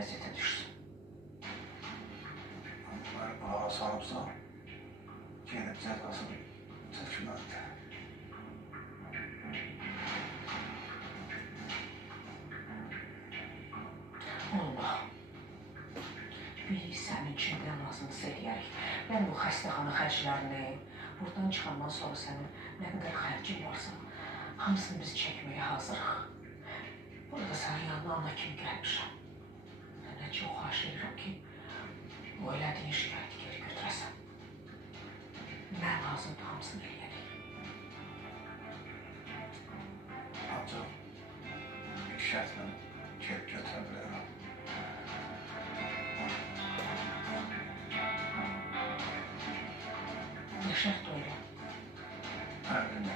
vəziyyətə düşsün. Bunları qulağa salıbsa, gedib cəzasını çəkməlidir. Allah, biz sənin üçün nə lazımdırsa eləyərik. Mən bu xəstəxana xərclərini, buradan çıxandan sonra sənin nə qədər xərcin varsa, hamısını biz çəkməyə hazırıq. Burada sənin yanına ana kimi gəlmişəm. Mənə çox xahiş edirəm ki, o elədiyin şikayəti geri götürəsən. Nə lazımdır, hamısını eləyərik. Ancaq bir şərtlə geri götürə bilərəm. Ne şart öyle? Əlini.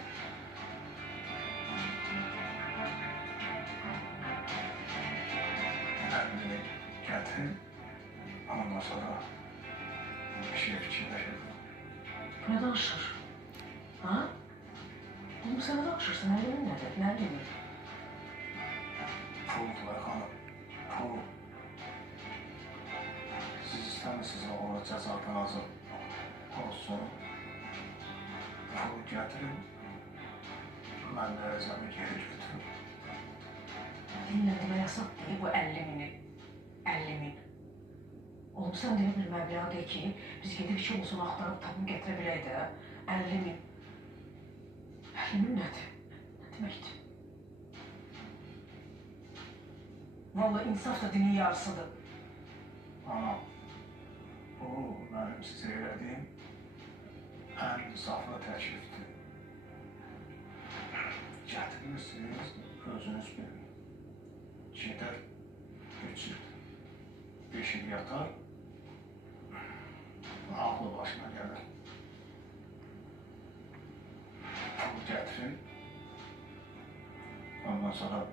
Əlini gətir, ondan sonra bir şey fikirləşir. Ne danışır? Ha? Oğlum sen ne danışırsın? Əlimin nədir? Nə bilir? Puldular xanım, pul. Siz istəmirsiniz oğla cəzadan azad olsun. Pul gətirin, mən də əzəmi geri götürüm. Dinlədim, yasaq deyil bu 50 mini. 50 min. Oğlum sen deyə bir məbləğ deyil ki, biz gedib iki olsun axtarıb tapıb gətirə bilək də. 50 min. 50 min nədir? Nə deməkdir? Vallahi insaf da dinin yarısıdır. Ana, bu mənim sizə elədiyim ən insaflı təklifdir. Gətirirsiniz, özünüz bilin. Gedər, 3 il, 5 il yatar, ağlı başına gəlir. Pul gətirin, ondan sonra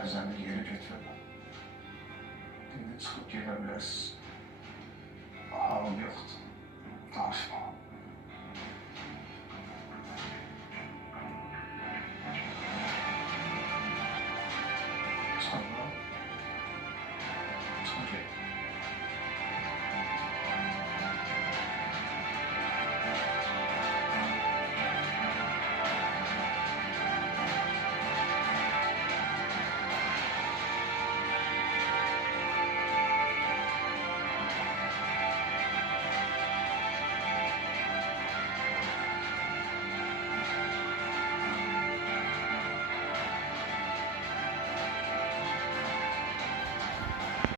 ərzəni geri götürürlər. İndi çıxıb gedə bilərsiniz. Halım yoxdur, danışma.